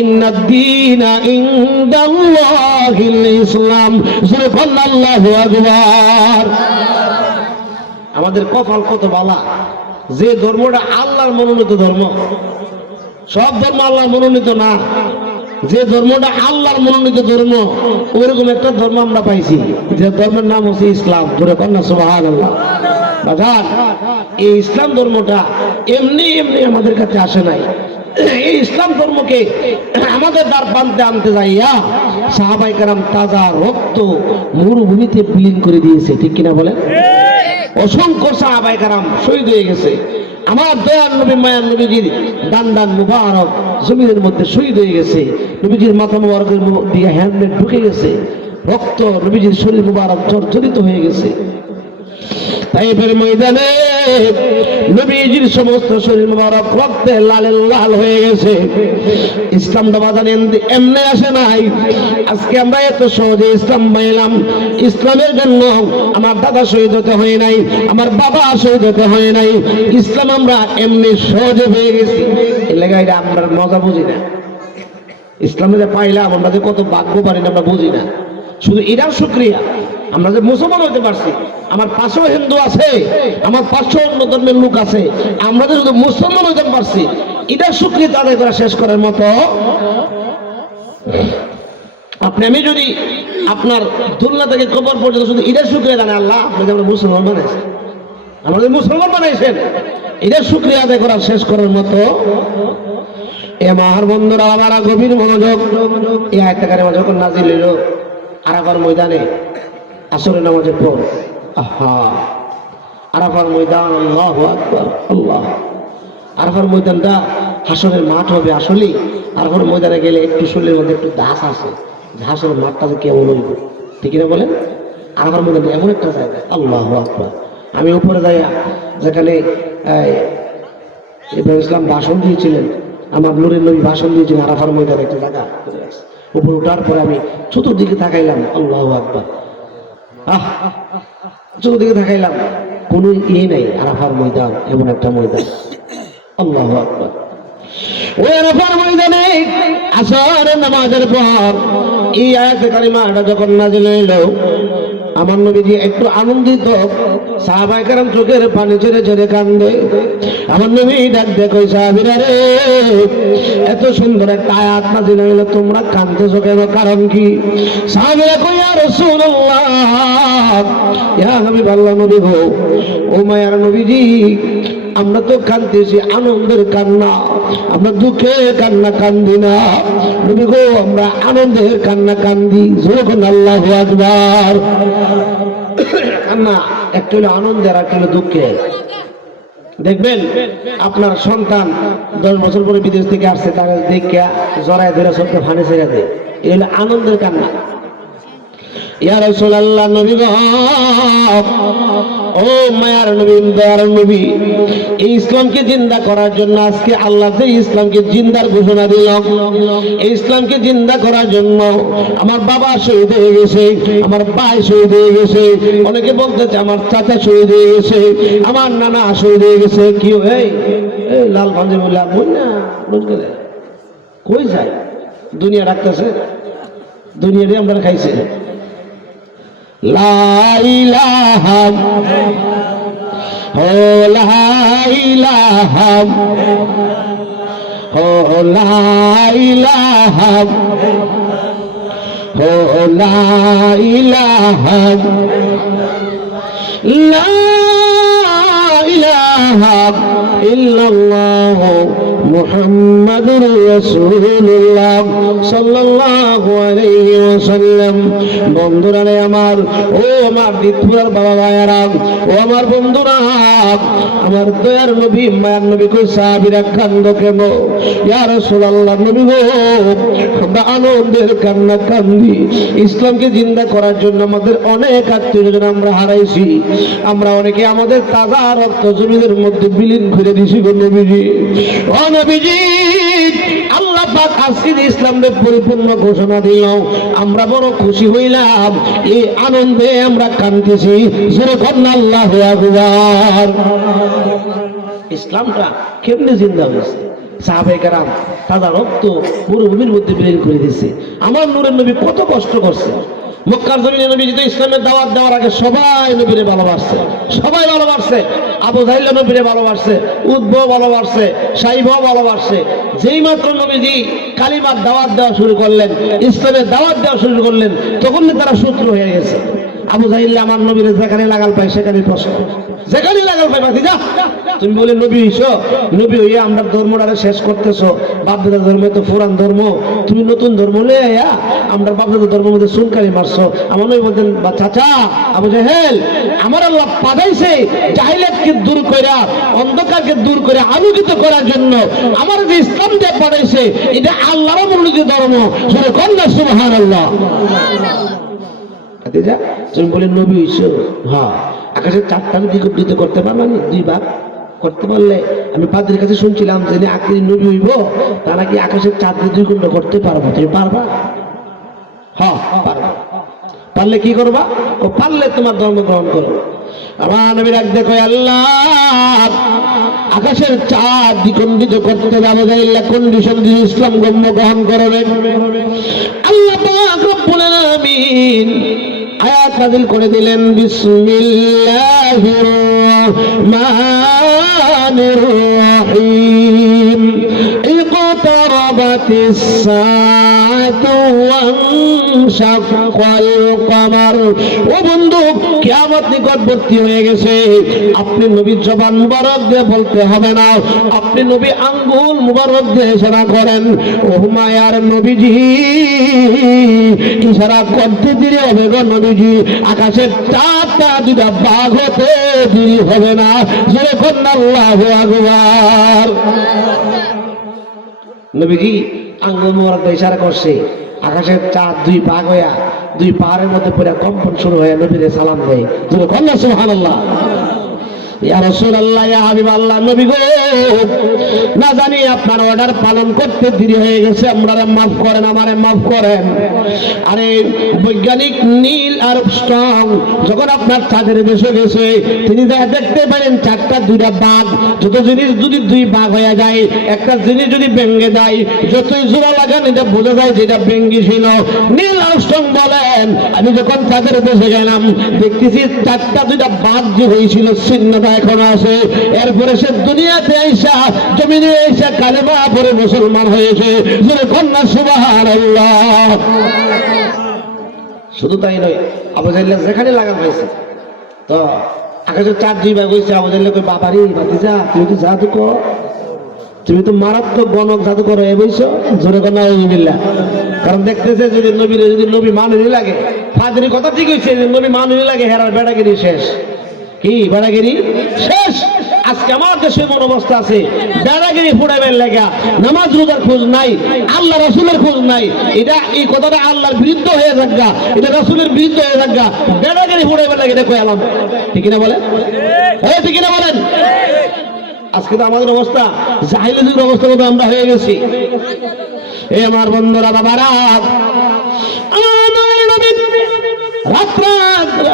ইন্নাদ দীনা ইনদাল্লাহিল ইসলাম। সুবহানাল্লাহু আকবার। আমাদের কপাল কত বালা, যে ধর্মটা আল্লাহর মনোনীত ধর্ম। সব ধর্ম আল্লাহর মনোনীত না, যে ধর্মটা আল্লাহর মনোনীত ধর্ম ওইরকম একটা ধর্ম আমরা পাইছি, যে ধর্মের নাম হচ্ছে ইসলাম। ধরে কন্যা সুবহানাল্লাহ। বাজার এই ইসলাম ধর্মটা এমনি এমনি আমাদের কাছে আসে নাই। এই ইসলাম ধর্মকে আমাদের দ্বার প্রান্তে আনতে যাইয়া সাহাবায়ে কেরাম তাজা রক্ত মরুভূমিতে বিলীন করে দিয়েছে, ঠিক কিনা বলেন? অসংখ্য সাহাবায়ে কেরাম শহীদ হয়ে গেছে। আমার দয়ার নবী মায়ার নবীজির দান দান মুবারক জমিনের মধ্যে শহীদ হয়ে গেছে। নবীজির মাথা মুবারকের দিকে হ্যান্ডমেড ঢুকে গেছে, রক্ত নবীজির শরীর মুবারক জর্জরিত হয়ে গেছে। তাইফের ময়দানে নবীজির সমস্ত শরীর মুবারক রক্তে লালে লাল হয়ে গেছে। ইসলামটা বাজান এমনি আসে নাই। আজকে আমরা এত সহজে ইসলাম পাইলাম। ইসলামের জন্য আমার দাদা শহীদ হতে হয় নাই, আমার বাবা শহীদ হতে হয় নাই। ইসলাম আমরা এমনি সহজে পেয়ে গেছি। এই লেগায় আমরা মজা বুঝি না। ইসলামে পাইলাম আমরা যে কত ভাগ্যবান আমরা বুঝি না। শুধু এটার শুকরিয়া আমরা যে মুসলমান হতে পারছি। আমার পাশেও হিন্দু আছে, আমার পাশেও অন্য ধর্মের লোক আছে, আমরা যে শুধু মুসলমান হতে পারছি, এটার শুকরিয়া আদায় করা শেষ করার মতো। আপনি আমি যদি আপনার দুনিয়া থেকে কবর পর্যন্ত শুধু এটার শুকরিয়া জানেন, আল্লাহ আপনি যে আমরা মুসলমান বানাইছেন, আমাদের মুসলমান বানাইছেন, এটার শুকরিয়া আদায় করা শেষ করার মতো। আমার বন্ধুরা আমার গভীর মনোযোগ। এই আয়াতটা কারিমা যখন নাজিল হইল আরাফার ময়দানে আসরের নামাজের পর, আহা আরাফার ময়দান, আল্লাহু আকবার, আল্লাহ। আরাফার ময়দানটা হাসরের মাঠ হবে। আসলে আরাফার ময়দানে গেলে একটু শরীরের মধ্যে একটু দাস আছে, হাসরের মাঠটা যে কেমন হইব, ঠিক না বলেন? আরাফার ময়দান এমন একটা জায়গা, আল্লাহু আকবার। আমি উপরে যাইয়া যেখানে ইব্রাহিম ইসলাম ভাষণ দিয়েছিলেন, আমার নূরের নবী ভাষণ দিয়েছিলেন, আরাফার ময়দানে একটা জায়গা উপরে ওঠার পরে আমি চতুর্দিকে তাকাইলাম, আল্লাহু আকবার। চতুর্দিকে তাকাইলাম, কোনো ইয়ে নাই। আরাফার ময়দান এমন একটা ময়দান, আল্লাহু আকবার। ওই আরাফার ময়দানে আসরের নামাজের পর এই আয়াতে কারিমাটা যখন নাযিল হইল, আমার নবীজি একটু আনন্দিত। সাহাবায়ে কেরাম চোখের পানি ছেড়ে ছেড়ে কান্দে। আমার নবী ডাক দিয়ে কই, সাহাবীরা রে, এত সুন্দর একটা আয়াত নাযিল হইল, তোমরা কাঁদতেছো কেন? কারণ কি? সাহাবীরা কই, ইয়া রাসূলুল্লাহ, ইয়া হাবিবাল্লাহ, নবী গো, ও মায়ার নবীজি, আমরা তো কাঁদতেছি আনন্দের কান্না, আমরা দুঃখের কান্না কান্দি না। নবী গো, আমরা আনন্দের কান্না কান্দি। যখন আল্লাহু আকবার। কান্না একটা হলো আনন্দের, আর একটা হলো দুঃখের। দেখবেন আপনার সন্তান 10 বছর পরে বিদেশ থেকে আসছে, তারা দেখে জড়ায় ধরে সবকে ফানে ছেড়ে দেয়, এই হলো আনন্দের কান্না। ইয়া রাসূলুল্লাহ, নবী গো, ও মায়ার নবী, দয়ার নবী, এই ইসলামকে জিন্দা করার জন্য আজকে আল্লাহ যে ইসলামকে জিন্দার ঘোষণা দিল, এই ইসলামকে জিন্দা করার জন্য আমার বাবা শহীদ হয়ে গেছে, আমার ভাই শহীদ হয়ে গেছে, অনেকে বলতেছে আমার চাচা শহীদ হয়ে গেছে, আমার নানা শহীদ হয়ে গেছে। কি এই লাল গঞ্জে বললাম না, বুঝলে কই যায় দুনিয়া রাখতেছে, দুনিয়ারে আমরা খাইছে। লা ইলাহা ও লা ইলাহা ও লা ইলাহা ও লা ইলাহা লা ইলাহা ইল্লাল্লাহ মুহাম্মাদুর রাসূলুল্লাহ সাল্লাল্লাহু আলাইহি ওয়াসাল্লাম। বন্ধুরা রে আমার, ও আমার দিতপুরার বাবা ভাইয়ারা, ও আমার বন্ধুরা, আমার দয়ার নবী মায়ার নবী কই, সাহাবীরা কান্দো কেন? ইয়া রাসূলুল্লাহ, নবী গো, আমরা আনন্দের কান্না কান্দি। ইসলামকে জিন্দা করার জন্য আমাদের অনেক আত্মীয়স্বজন আমরা হারাইছি, আমরা অনেকে আমাদের তাজা রক্ত জমিনের মধ্যে বিলীন করে দিছি গো নবীজি। ও নবীজি, আল্লাহ পাক আজকে ইসলামের পরিপূর্ণ ঘোষণা দিল, আমরা বড় খুশি হইলাম, এই আনন্দে আমরা কাঁদতেছি। যখন আল্লাহু আকবার। ইসলামটা কেমনে জিন্দা হয়েছে? সাহাবায়ে কেরাম তাজা রক্ত মরুভূমির মধ্যে বের করে দিয়েছে। আমার নূরের নবী কত কষ্ট করছে। মক্কার জমিনে নবী যদি ইসলামের দাওয়াত দেওয়ার আগে সবাই নবীরে ভালোবাসছে, সবাই ভালোবাসছে। আবু জাহেল নবীরে ভালোবাসছে, উদ্ভব ভালোবাসছে, সাইবাও ভালোবাসছে। যেই মাত্র নবীজি কালিমার দাওয়াত দেওয়া শুরু করলেন, ইসলামের দাওয়াত দেওয়া শুরু করলেন, তখন তারা শত্রু হয়ে গেছে। আবু জাহেল আমার নবীরে যেখানে লাগাল পাই সেখানে প্রশ্ন, যেখানে লাগাল পাই বাতি যা, তুমি বলে নবী হইছো, নবী হইয়া আমরা ধর্মটারে শেষ করতেছো। বাপদাদা ধর্ম তো পুরান ধর্ম, তুমি নতুন ধর্ম লইয়া আমরা বাপদাদা ধর্মের মধ্যে সুনকারি মারছো। আমার নবী বলতেন, চাচা আবু জাহেল, আমার আল্লাহ পাঠাইছে জাহিলিয়াতকে দূর কইরা, অন্ধকারকে দূর করে আলোকিত করার জন্য। আমার যে ইসলাম দিয়ে পাঠাইছে এটা আল্লাহর মনোনীত ধর্ম। শুনে কন্যা সুবহানাল্লাহ। তুমি বলে নবী হইছো, হ্যাঁ, আকাশের চারটা দিতে করতে পারবা না? 2 ভাগ করতে পারলে, আমি পাদ্রীর কাছে শুনছিলাম যে আখিরি নবী হইব তা নাকি আকাশের চাঁদ 2 খণ্ড করতে পারবো। তুমি পারবা? হ্যাঁ পারবা। পারলে কি করবা? ও পারলে তোমার ধর্ম গ্রহণ করো। আমার নবী রাখ দেখো, আল্লাহ আকাশের চাঁদ দ্বিখণ্ডিত করতে যাবো যাইলা কন্ডিশন দিয়ে ইসলাম গম্য গ্রহণ করবে। আল্লাহ পাক রব্বুল আলামিন আয়াত নাযিল করে দিলেন, বিসমিল্লাহির রহমানির রহিম, ইকতারাবাতিস সাআতু ওয়ানশাক্কাল কমার। ও বন্ধু, কিয়ামত নিকটবর্তী হয়ে গেছে। আপনি নবীর জবান মুবারক দিয়ে বলতে হবে না, আপনি নবী আঙ্গুল মুবারক দিয়ে ইশারা করেন। ও মায়ার নবীজি, ইশারা করতে দেরি হবে গো নবীজি। আকাশের চারটা 2টা ভাগ হতে দেরি হবে না। যখন আল্লাহু আকবার, নবীজি আঙ্গুল মুবারক দিয়ে ইশারা করছে। আকাশের চাঁদ 2 ভাগ হইয়া 2 পাহাড়ের মধ্যে পড়ে কম্পন শুরু হয়ে নবীরে সালাম দেয়। যখন সুবহানাল্লাহ। ইয়া রাসূলুল্লাহ, ইয়া হাবিবাল্লাহ, নবী গো, না জানি আপনার অর্ডার পালন করতে দেরি হয়ে গেছে, আপনারা মাফ করেন, আমারে মাফ করেন। আরে বৈজ্ঞানিক নীল আর্মস্ট্রং যখন আপনার চাঁদের দেশে গেছে, তিনি দেখতে পারেন চারটা 2টা ভাগ। যত জিনিস যদি 2 ভাগ হয়ে যায়, একটা জিনিস যদি ভেঙে যায়, যতই জোড়া লাগান এটা বোঝা যায় যেটা ভেঙে ছিল। নীল আর্মস্ট্রং বলেন, আমি যখন চাঁদের দেশে গেলাম দেখতেছি চারটা 2টা ভাগ যে হয়েছিল ছিন্নতা এখনো আছে। এরপরে সে দুনিয়াতে আইসা, জমিনে আইসা কালেমা পড়ে মুসলমান হয়েছে। কন্যা সুবহানাল্লাহ। শুধু তাই নয়, আবু জাহেল যেখানে লাগান হয়েছে, তো আকাশের চাঁদ 2 ভাগ হয়েছে। আবু জাহেল কই, বাবারি ভাতিজা, তুমি তো জাদুকর, তুমি তো মারাত্মক গণক জাদুকর হয়ে বইছো। জোরে কন্যা আউযুবিল্লাহ। কারণ দেখতেছে যদি নবী মানুষই লাগে, ফাদরি কথা ঠিক হয়েছে, নবী মানুষই লাগে, হেরার বেড়াগিরি শেষ। কি বেড়াগিরি শেষ? আজকে আমার দেশে কোন অবস্থা আছে, বেড়াগিরি ফুটাইবার লাগা নামাজ রোজার খোঁজ নাই, আল্লাহ রাসূলের খোঁজ নাই। এটা এই কথাটা আল্লাহর বিরুদ্ধ হয়ে থাকা, এটা রাসূলের বিরুদ্ধ হয়ে থাকা, বেড়াগিরি ফুটাইবার লাগে, এটা কই আলাম। ঠিক না বলেন? ঠিক না বলেন? আজকে তো আমাদের অবস্থা জাহিলি যুগের অবস্থা মতো আমরা হয়ে গেছি। এই আমার বন্ধুরা, বাবারা,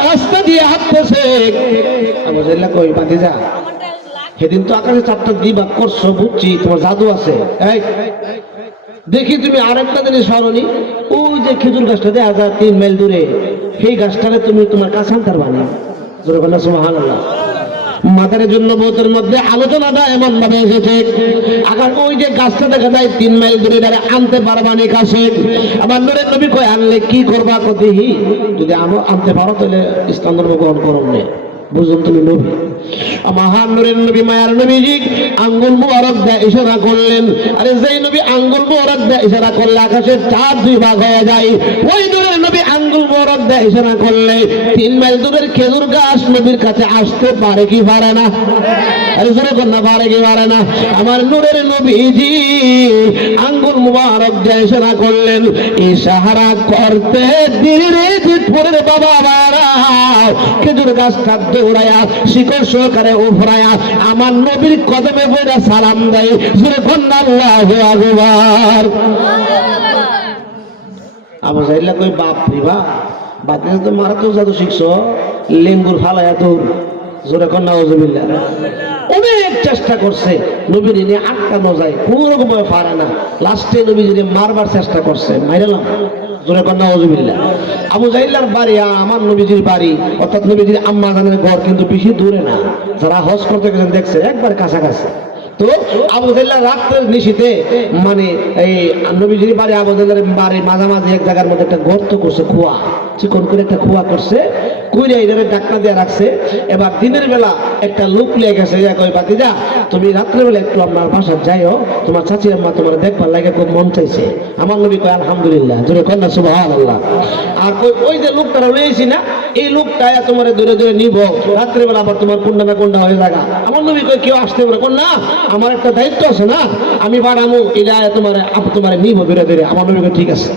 রাস্তা দিয়ে হাঁটতেছে। আবু জাহেল কই, ভাতিজা, সেদিন তো আকাশে চারটা 2 ভাগ করছো, বুঝছি তোমার জাদু আছে। দেখি তুমি আরেকটা জিনিস পারোনি, ওই যে খেজুর গাছটা দেখা যায় 3 মাইল দূরে, সেই গাছটাকে তুমি তোমার কাছে আনতে পারবা। জোরে বলেন সুবহানাল্লাহ। মাদারের জন্য বউতের মধ্যে আলোচনাটা এমন ভাবে এসেছে, আবার ওই যে গাছটা দেখা যায় 3 মাইল দূরে, তারা আনতে পারবা না কাছে। আবার নূরের নবী কয়, আনলে কি করবা? কতিহি, যদি আনতে পারো তাহলে ইসলাম ধর্ম গ্রহণ করো। বুঝুন তুমি নবী। আমার নূরের নবী, মায়ার নবীজি আঙ্গুল মুবারক দিয়ে ইশারা করলেন। আরে যেই নবী আঙ্গুল মুবারক দিয়ে ইশারা করলে আকাশের চাঁদ 2 ভাগ হয়ে যায়, ওই নূরের নবী আঙ্গুল মুবারক দিয়ে ইশারা করলে 3 মাইল দূরের খেজুর গাছ নবীর কাছে আসতে পারে কি পারে না? আরে জোরে কন্যা, পারে কি পারে না? আমার নূরের নবীজি আঙ্গুল মুবারক দিয়ে ইশারা করলেন। ইশারা করতে ধীরে ধীরে বাবা বাড়া খেজুর গাছটা দৌড়ায়া শিকড় সহকারে উফরায়া আমার নবীর কদমে পড়ে সালাম দেয়। জোরে কন্যা আল্লাহু আকবার। আবু জাহেল কই, বাপ রে বাপ, বাতিজা তো মারাত্মক জাদু শিখছো, লেঙ্গুর ফালায়া দৌড়। জোরে কর নাউজুবিল্লাহ। অনেক চেষ্টা করছে নবীর নিয়ে আটকানো যায়, কোন রকম পারে না। লাস্টে নবীজিরে মারবার চেষ্টা করছে, মাইরালাম। জোরে কর নাউজুবিল্লাহ। আবু জাহিলার বাড়ি আর আমার নবীজির বাড়ি, অর্থাৎ নবীজির আম্মা জানের ঘর কিন্তু বেশি দূরে না। যারা হজ করতে গেছেন দেখছে একবার কাছাকাছি। তো আবু জাহিল্লার রাত্রের নিশীতে মানে এই নবীজির বাড়ি আবু জাহিল্লার বাড়ির মাঝামাঝি এক জায়গার মধ্যে একটা গর্ত করছে, কুয়া চিকন করে একটা কুয়া করছে, কুইরে এইভাবে ডাকনা দিয়ে রাখছে। এবার দিনের বেলা একটা লোক লেগে গেছে, কই ভাতিজা তুমি রাত্রেবেলা একটু আমার বাসায় যাইও, তোমার চাচি আম্মা তোমার দেখবার লাগে খুব মন চাইছে। আমার নবী কয় আলহামদুলিল্লাহ, জোরে কর না সুবহানাল্লাহ। আর ওই যে লোকটা রয়েছি না, এই লোকটা তোমার ধরে ধরে নিব রাত্রেবেলা, আবার তোমার কোনটা না কোনটা হয়ে যাগা। আমার নবী কয় কেউ আসতে পারে কোন না, আমার একটা দায়িত্ব আছে না, আমি বাড়ামো এটা তোমার নিব ধরে ধরে। আমার নবী কয় ঠিক আছে।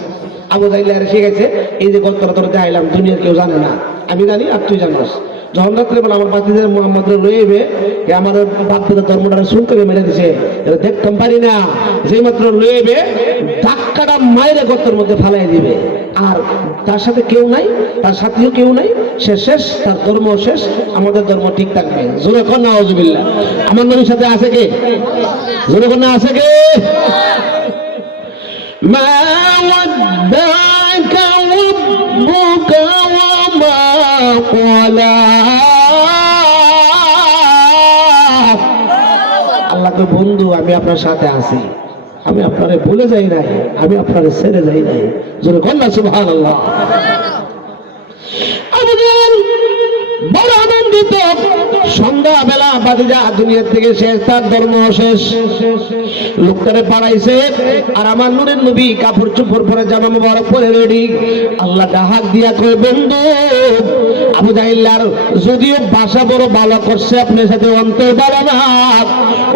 আবু জাহিল শিখেছে এই যে গতরা তোর দেখাইলাম, দুনিয়ার কেউ জানে না, আমি জানি আর তুই জানাস। যখন রাত্রেবেলা আমার বাতিদের মোহাম্মদ রয়েবে আমার বাপদাদা ধর্মটা শুনতে মেরে দিছে, এটা দেখতাম পারি না। যেই মাত্র রয়েবে ধাক্কাটা মায়ের গর্তের মধ্যে ফালাই দিবে, আর তার সাথে কেউ নাই, তার সাথেও কেউ নাই, সে শেষ, তার ধর্ম শেষ, আমাদের ধর্ম ঠিক থাকবে। জোরে কর নাউজুবিল্লাহ। আমার নবীর সাথে আছে কে? জোরে কর না আছে কে? মা ওয়াদ্দাকা রাব্বুকা ওয়া মা ক্বালা। আল্লাহ কয় বন্ধু আমি আপনার সাথে আছি, আমি আপনারে ভুলে যাই নাই, আমি আপনারে ছেড়ে যাই নাই। জোরে কর না সুবহানাল্লাহ। বড় আনন্দিত, সন্ধ্যাবেলা ভাতিজা দুনিয়ার থেকে শেষ, তার ধর্ম শেষ। লোকটারে পাড়াইছে, আর আমার নূরের নবী কাপড় চোপড় পরে জামা মোবারক পরে রেডি। আল্লাহ ডাহাক দিয়া কয় বন্ধু আবু জাহিল্লার যদিও ভাষা বড় ভালো করছে, আপনার সাথে অন্তর ভালো না।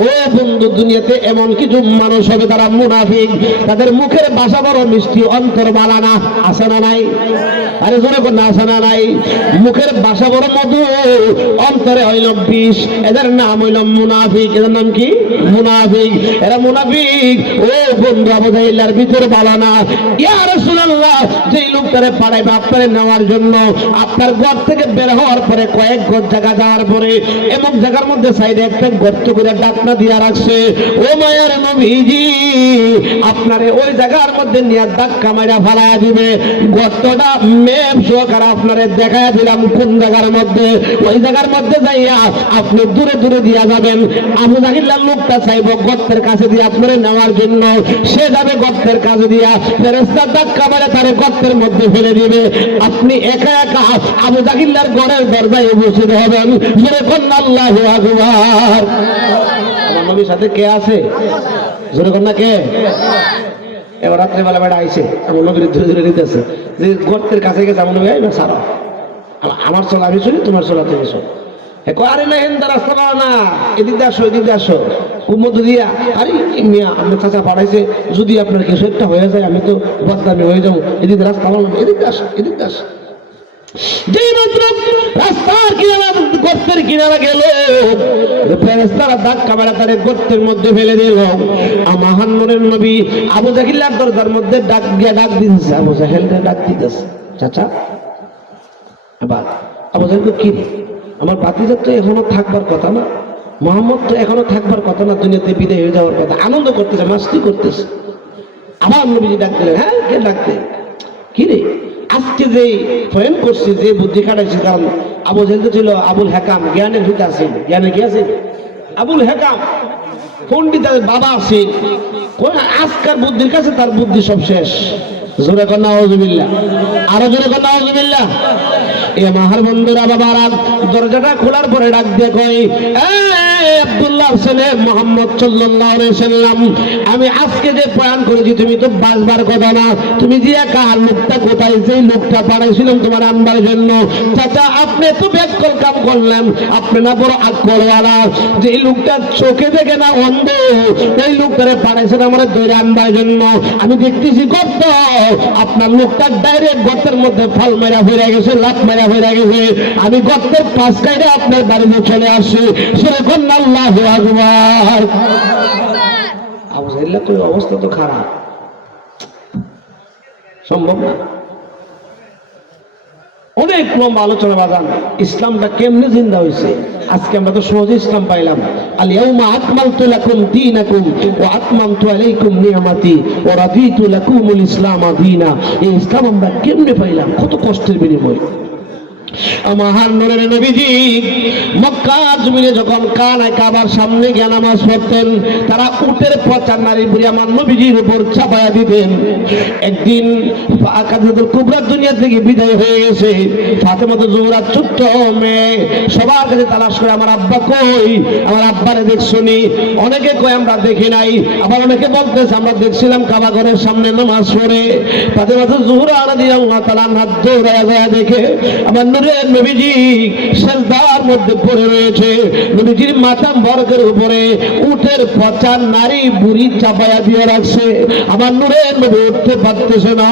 ও বন্ধু দুনিয়াতে এমন কিছু মানুষ হবে তারা মুনাফিক, তাদের মুখের ভাষা বড় মিষ্টি, অন্তর ভালো না। আছে না নাই? আরে জোরে কোন আছে না নাই? মুখের ভাষা বড় মধু, অন্তরে হইল বিষ। এদের নাম হইল মুনাফিক। এদের নাম কি? মুনাফিক। এরা মুনাফিক। ও বন্ধু আবু জাহিল্লার ভিতর ভালো না। ইয়া রাসূলুল্লাহ, যেই লোকটারে পাঠাইবে আপনারে নেওয়ার জন্য, আপনার ঘর থেকে বের হওয়ার পরে কয়েক জায়গা যাওয়ার পরে এমন জায়গার মধ্যে সাইডে একটা গর্ত করে ডাকনা দিয়া রাখছে। ও মায়ার নবীজি, আপনারে ওই জায়গার মধ্যে নিয়ে ধাক্কা মারা ফালাইয়া দিবে। গর্তটা মেপ সহকারে আপনারে দেখাইয়া দিলাম কোন জায়গার মধ্যে। ওই জায়গার মধ্যে যাইয়া আপনি দূরে দূরে দিয়া যাবেন। আবু জাহিল্লার লোকটা চাইব গর্তের কাছে দিয়ে আপনারে নেওয়ার জন্য, সে যাবে গর্তের কাছে দিয়া, ফেরেশতা ধাক্কা মারে তারে গর্তের মধ্যে ফেলে দিবে। আপনি একা একা আবু জাহিল্লার ঘরের দরজায় উপস্থিত হবেন। জোরে কোন আল্লাহু আকবার। আমার নবীর সাথে কে আছে? জোরে কোন না কে? এবার রাত্রেবেলা বেড়া আইছে, আমার নবীর ধীরে ধীরে নিতেছে, যে গর্তের কাছে গেছে আমার নবী আইবা সারা, আমার চলা আমি চলি, তোমার চলা তুমি চল। আরে না হেন রাস্তা পাওয়া না, এদিক দিয়ে আসো, এদিক দিয়ে আসো। মধ্য দিয়া আরে মিয়া আপনার চাচা পাঠাইছে, যদি আপনার কিছু একটা হয়ে যায় আমি তো বদনামি হয়ে যাবো, এদিক রাস্তা পাবো না, এদিক দিয়ে আসো, এদিক দিয়ে আসো। যেই মাত্র রাস্তার কিনারা গর্তের কিনারা গেল, ফেরেশতারা ধাক্কা মারা তারে গর্তের মধ্যে ফেলে দিল। আমার নূরের নবী আবু জাহিল্লার দরজার মধ্যে ডাক দিয়ে ডাক দিতেছে, আবু জাহিলকে ডাক দিতেছে, চাচা। আবার আবু জাহিল কি রে, আমার ভাতিজা তো এখনো থাকবার কথা না, মোহাম্মদ তো এখনো থাকবার কথা না, দুনিয়াতে বিদায় হয়ে যাওয়ার কথা, আনন্দ করতেছে, মাস্তি করতেছে। আবার নবীজি ডাক দিলেন, হ্যাঁ কে ডাকতে? কি রে আজকে যে ফ্রেন্ড করছি, যে বুদ্ধি খাটাইছি, কারণ আবু জাহিল ছিল আবুল হেকাম, জ্ঞানের ভিতরে আছে, জ্ঞানে কি আছে? আবুল হেকাম পণ্ডিতের বাবা আছে, আজকার বুদ্ধির কাছে তার বুদ্ধি সব শেষ। জোরে কর নাউজুবিল্লাহ, আরো জোরে কর নাউজুবিল্লাহ। এ মাহার বন্ধুরা বাবারা, দরজাটা খোলার পরে ডাক দিয়ে কই, আব্দুল্লাহ ছেলে মুহাম্মদ সাল্লাল্লাহু আলাইহি সাল্লাম, আমি আজকে যে বয়ান করেছি তুমি তো বাঁচবার কথা না, তুমি যে একা লোকটা কোথায়, যেই লোকটা পাঠাইছিলাম তোমার আনবার জন্য, চাচা আপনি তো ব্যাকল কাম করলেন, আপনি না বড় আকলওয়ালা, যে লোকটা চোখে দেখে না অন্ধ, এই লোকটারে পাঠাইছেন আমার ধরে আনবার জন্য। আমি দেখতেছি গর্ত, আপনার লোকটা ডাইরেক্ট গর্তের মধ্যে ফাল মেরা হয়ে গেছে, লাত মেরা হয়ে গেছে, আমি গর্তের পাশ কাইরে আপনার বাড়িতে চলে আসি। সেরকম আল্লাহু আকবার। আবু জাহিল কই অবস্থা তো খারাপ, সম্ভব না। অনেক লম্বা আলোচনা বাজান, ইসলামটা কেমনে জিন্দা হয়েছে। আজকে আমরা তো সহজে ইসলাম পাইলাম। আল ইয়াউমা আকমালতু লাকুম দীনাকুম ওয়া আতমামতু আলাইকুম নিয়ামাতি ওয়া রাদিতু লাকুমুল ইসলাম দীনা। এই ইসলাম আমরা কেমনে পাইলাম? কত কষ্টের বিনিময়। আমার নূরের নবীজি মক্কা জমিনে যখন কাবার সামনে গিয়ে নামাজ পড়তেন, তারা উটের পচা নারী বুড়ি আমার নবীজির উপর চাপায়া দিতেন। একদিন কাদিজাতুল কুবরা দুনিয়া থেকে বিদায় হয়ে গেছে। ফাতেমাতুজ জোহরা ছোট্ট মেয়ে, সবার কাছে তালাশ করে আমার আব্বা কই, আমার আব্বারে দেখছনি? অনেকে কয় আমরা দেখি নাই, আবার অনেকে বলতেছে আমরা দেখছিলাম কাবা ঘরের সামনে নামাজ পড়ে। ফাতেমাতুজ জোহরা রাদিয়াল্লাহু তাআলা আনহা দৌড়ায়া দেখে আমার নবীজি সেজদার মধ্যে পড়ে রয়েছে। নবীজির মাথা বরকের উপরে উটের পচা নারী বুড়ি চাপায়া দিয়ে রাখছে। আমার নূরের নবী উঠতে পারতেছে না,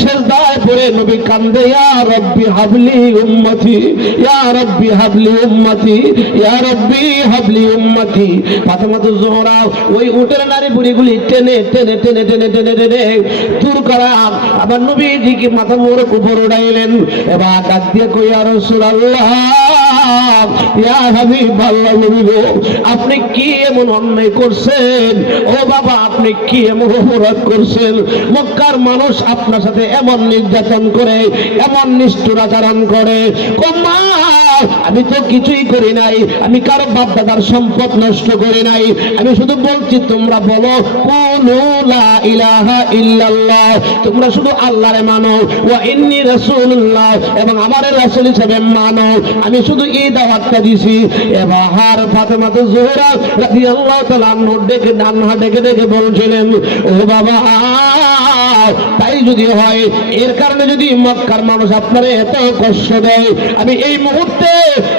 সেজদায় পড়ে নবী কান্দে, ইয়া রব্বি হাবলি উম্মতি, ইয়া রব্বি হাবলি উম্মতি, ইয়া রব্বি হাবলি উম্মতি। ফাতেমাতুজ জোহরা ওই উটের নারী বুড়িগুলি টেনে টেনে টেনে টেনে টেনে টেনে দূর করা আমার নবীজিকে মাথা মোড়ক উপর উঠাইলেন। এবার ডাক দিয়ে কই, ইয়া রাসূলুল্লাহ, ইয়া হাবিবাল্লাহ, নবী গো, আপনি কি এমন অন্যায় করছেন? ও বাবা, আপনি কি এমন অপরাধ করছেন? মক্কার মানুষ আপনার সাথে এমন নির্যাতন করে, এমন নিষ্ঠুর আচরণ করে। মা, আমি তো কিছুই করি নাই, আমি কারো বাপ দাদার সম্পদ নষ্ট করি নাই। আমি শুধু বলছি তোমরা বলো কুলু লা ইলাহা ইল্লাল্লাহ, তোমরা শুধু আল্লাহরে মানো, ওয়া ইন্নী রাসূলুল্লাহ, এবং আমার রাসূল হিসেবে মানো। আমি শুধু এই দাওয়াতটা দিছি। এবার ফাতেমাতুজ জোহরা রাদিয়াল্লাহু তাআলা ডেকে ডানহা ডেকে ডেকে বলছিলেন, ও বাবা, তাই যদি হয়, এর কারণে যদি মক্কার মানুষ আপনারে এত কষ্ট দেয়, আমি এই মুহূর্তে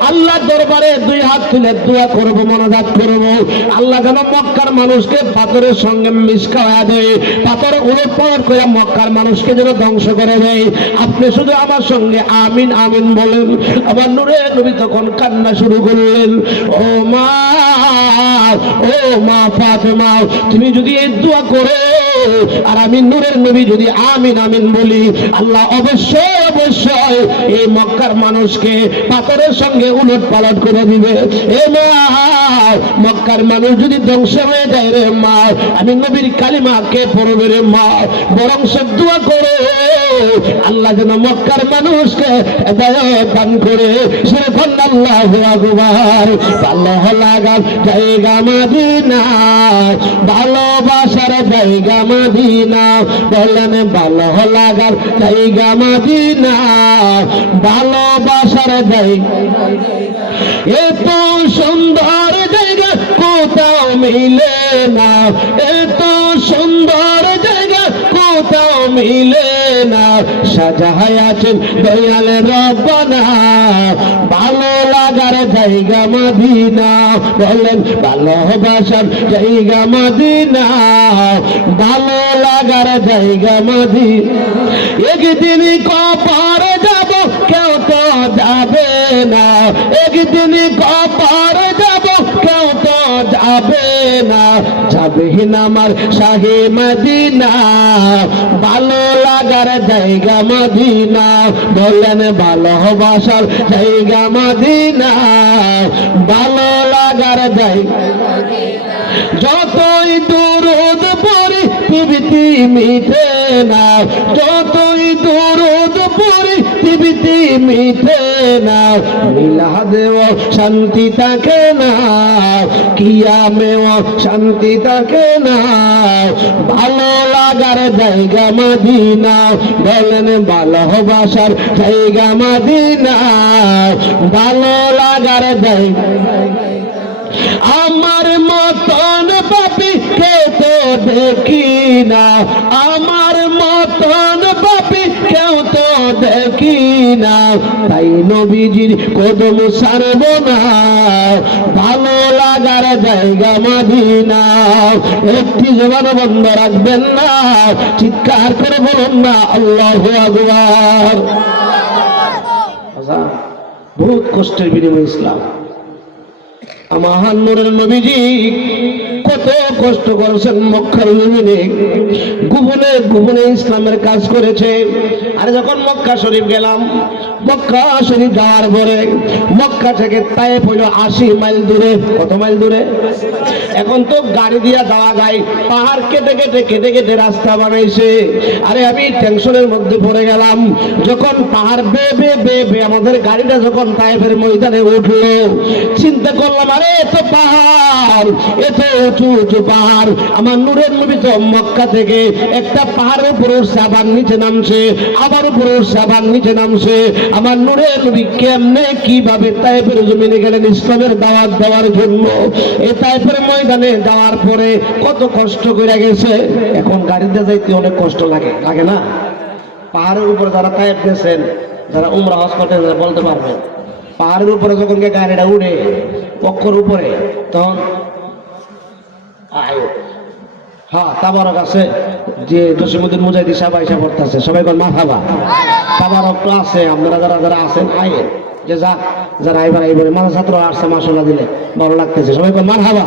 আল্লাহর দরবারে দুই হাত তুলে দোয়া করব, মোনাজাত করব, আল্লাহ যেন মক্কার মানুষকে পাথরের সঙ্গে মিশকায়া দেয়, পাথর উলট পালট করে মক্কার মানুষকে যেন ধ্বংস করে দেয়। আপনি শুধু আমার সঙ্গে আমিন আমিন বলেন। আমার নূরের নবী তখন কান্না শুরু করলেন। ও মা, ও মা ফাতেমা, তুমি যদি এই দোয়া করো আর আমি নূরের নবী যদি আমিন আমিন বলি, আল্লাহ অবশ্যই অবশ্যই এই মক্কার মানুষকে পাথরের সঙ্গে উলট পালট করে দিবে। এ মা, মক্কার মানুষ যদি ধ্বংস হয়ে যায় রে মা, আমি নবীর কালিমা কে পড়বে রে মা? বরং সব দোয়া করো আল্লাহ যেন মক্কার মানুষকে হেদায়েত দান করে। সেরকম আল্লাহু আকবার। ভালো লাগার জায়গা মদিনা, ভালোবাসার জায়গা মদিনা, বলেন ভালো লাগার জায়গা মদিনা, ভালোবাসার জায়গা। এত সুন্দর জায়গা কোথাও মিলে না, এত সুন্দর জায়গা কোথাও মিলে না, সাজায় আছেন দয়াল রব্বানা, ভালো লাগার জায়গা মদিনা, বলেন ভালোবাসার জায়গা মদিনা, ভালো লাগার জায়গা মদিনা। একদিন কবর যাব, কেউ তো যাবে না, একদিন কবর যাব, কেউ তো যাবে না, যাবে না আমার শাহে মদিনা, ভালো লাগার জায়গা মদিনা, বলেন ভালোবাসার জায়গা মদিনা, ভালো লাগার জায়গা। যতই দুরুদ পড়ি পৃথিবী মিটে না, যতই দুরুদ পড়ি পৃথিবী মিটে না, মিলাদেও শান্তি থাকে না, কিয়ামেও শান্তি থাকে না, ভালো লাগার জায়গা মদিনা, বলেন ভালোবাসার জায়গা মদিনা, ভালো লাগার জায়গা। আমার মতন পাপী কেউ তো দেখি না, আমার মতন পাপী কেউ তো দেখি না, তাই নবীজির কদম ছাড়ব না, ভালো লাগার জায়গা মদিনা। একটি জবান বন্ধ রাখবেন না, চিৎকার করে বলুন না আল্লাহু আকবার। বহুত কষ্টের বিনিময়ে ইসলাম। আমার নূরের নবীজি কত কষ্ট করেছেন মক্কার জমিনে, গোপনে গোপনে ইসলামের কাজ করেছে। আর যখন মক্কা শরীফ গেলাম, মক্কা শরীফ যাওয়ার পরে মক্কা থেকে তায়েফ হইল 80 মাইল দূরে। কত মাইল দূরে? এখন তো গাড়ি দিয়া যাওয়া যায়, পাহাড় কেটে কেটে কেটে কেটে রাস্তা বানাইছে। আরে আমি টেনশনের মধ্যে পড়ে গেলাম, যখন পাহাড় বে বে বে আমাদের গাড়িটা যখন তায়েফের ময়দানে উঠলো, চিন্তা করলাম আরে এত পাহাড়, এত উঁচু উঁচু পাহাড়। আমার নূরের নবী তো মক্কা থেকে একটা পাহাড়ের উপর উঠছে, আবার নিচে নামছে, আবার উপরে উঠছে, আবার নিচে নামছে। আমার নূরের নবী কেমনে কিভাবে তায়েফের জমিনে গেলেন ইসলামের দাওয়াত দেওয়ার জন্য? এই তায়েফের ময়দানে যাওয়ার পরে কত কষ্ট করে গেছে। এখন গাড়িতে যাইতে অনেক কষ্ট লাগে, লাগে না? পাহাড়ের উপরে যারা তায়েফ গেছেন, যারা উমরা হজ করতে বলতে পারবেন, পাহাড়ের উপরে যখন গাড়িটা উঠে পক্ষর উপরে, তখন হ্যাঁ তাবারক আছে যে জসিমুদ্দিন মুজাহিদি সাহেব আইসা পড়তেছে, সবাই কোন মারহাবা। তাবারক তো আছে, আপনারা যারা যারা আছেন আইন যে যাক, যারা আইবার আইবারে মাথা ছাত্র আসছে মাশাআল্লাহ দিলে ভালো লাগতেছে, সবাই কোন মারহাবা।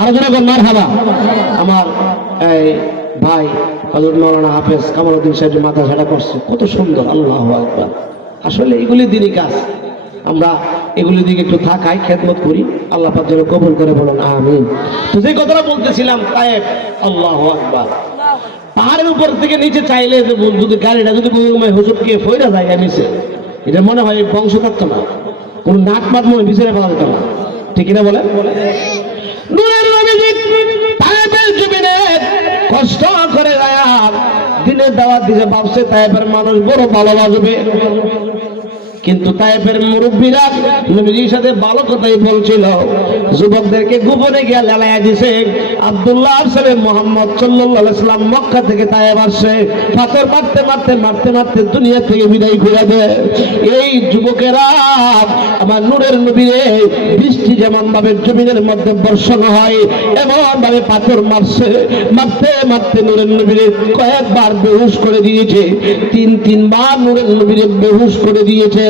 আরো যারা কোন মারহাবা। আমার এই ভাই হযরত মাওলানা হাফেজ কামালউদ্দিন সাহেব মাদ্রাসাটা করছে, কত সুন্দর, আল্লাহু আকবার। আসলে এগুলি দিনই কাজ, আমরা এগুলি দিকে একটু থাকাই খেদমত করি, আল্লাহ পাক যেন কবুল করে, বলুন আমিন। তো যে কথাটা বলতেছিলাম তায়েফ, আল্লাহু আকবার। পাহাড়ের উপর থেকে নিচে চাইলে যদি গাড়িটা যদি হুজুরকে ফইরা জায়গা নিচে, এটা মনে হয় বংশ থাকতো না, কোন নাট মাত মনে বিচারে পাওয়া যেত না, ঠিক কিনা বলে? নূরের নবীজি তায়েফের জমিনে কষ্ট করে দিনের দাওয়াত দিতে ভাবছে তায়েফের মানুষ বড় ভালোবাসবে, কিন্তু তায়েফের মুরব্বীরা নবীজির সাথে ভালো কথাই বলছিল। যুবকদেরকে গোপনে গিয়ে লেলাইয়া দিছে, আব্দুল্লাহ সাহেব মুহাম্মদ সাল্লাল্লাহু আলাইহি সাল্লাম মক্কা থেকে তায়েফ আসছে, পাথর মারতে মারতে মারতে মারতে দুনিয়া থেকে বিদায় করে দেয়। এই যুবকেরা আমার নূরের নবীরে বৃষ্টি যেমন ভাবে জমিনের মধ্যে বর্ষণ হয়, এমন ভাবে পাথর মারছে, মারতে মারতে নূরের নবীরে কয়েকবার বেহুশ করে দিয়েছে, তিনবার নূরের নবীরে বেহুশ করে দিয়েছে।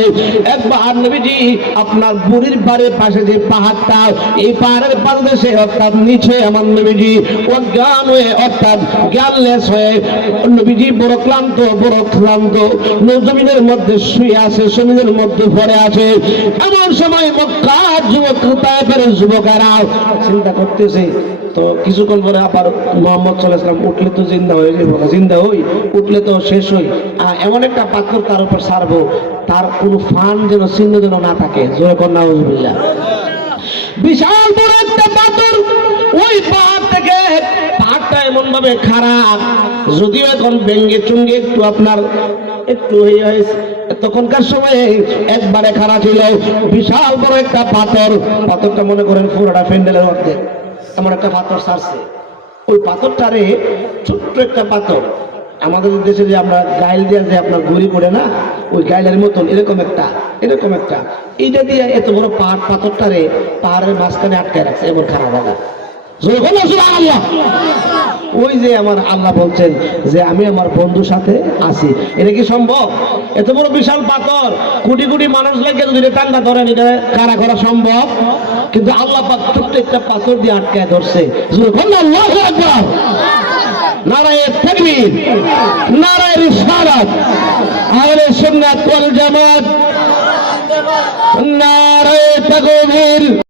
একবার নবীজি আপনার বুড়ির বাড়ির পাশে যে পাহাড়টা, এই পাহাড়ের পাদদেশে অর্থাৎ নিচে আমার নবীজি অজ্ঞান হয়ে অর্থাৎ জ্ঞানলেস হয়ে নবীজি বড় ক্লান্ত জমিনের মধ্যে শুয়ে আছে, জমিনের মধ্যে পড়ে আছে। এমন সময় মক্কার যুবক তায়েফের যুবকেরা চিন্তা করতেছে, তো কিছুক্ষণ পরে আবার মুহাম্মদ সাল্লাল্লাহু আলাইহি ওয়াসাল্লাম উঠলে তো জিন্দা হয়ে যাবো, জিন্দা হই উঠলে তো শেষ হই, এমন একটা পাথর তার উপর ছাড়বো তার কোনো ফান যেন চিহ্ন যেন না থাকে। জোরে কর নাউজুবিল্লাহ। বিশাল বড় একটা পাথর, ওই পাহাড় থেকে পাহাড়টা এমন ভাবে খারাপ, যদিও এখন ভেঙ্গে চুঙ্গে একটু আপনার একটু হয়েছে, তখনকার সময়ে একবারে খারাপ ছিল। বিশাল বড় একটা পাথর, পাথরটা মনে করেন পুরোটা প্যান্ডেলের মধ্যে এমন একটা পাথর ছাড়ছে। ওই পাথরটারে ছোট্ট একটা পাথর, আমাদের দেশে যে আমরা গাইল দিয়ে যে আপনার ঘুরি করে না, ওই গাইলের মতন এরকম একটা এইটা দিয়ে এত বড় পাথরটারে পাহাড়ের মাঝখানে আটকায় রাখছে, এমন খারাপ লাগা। ওই যে আমার আল্লাহ বলছেন যে আমি আমার বন্ধুর সাথে আছি, এটা কি সম্ভব? এত বড় বিশাল পাথর, কোটি কোটি মানুষ লাগে যদি টান্ডা ধরেন, এটা কারা করা সম্ভব? কিন্তু আল্লাহ পাক ছোট্ট একটা পাথর দিয়ে আটকায় ধরছে। আল্লাহু আকবার, নারায়ে তাকবীর, নারায়ে রিসালাত, আহলে সুন্নাত ওয়াল জামাত, নারায়ে তাকবীর।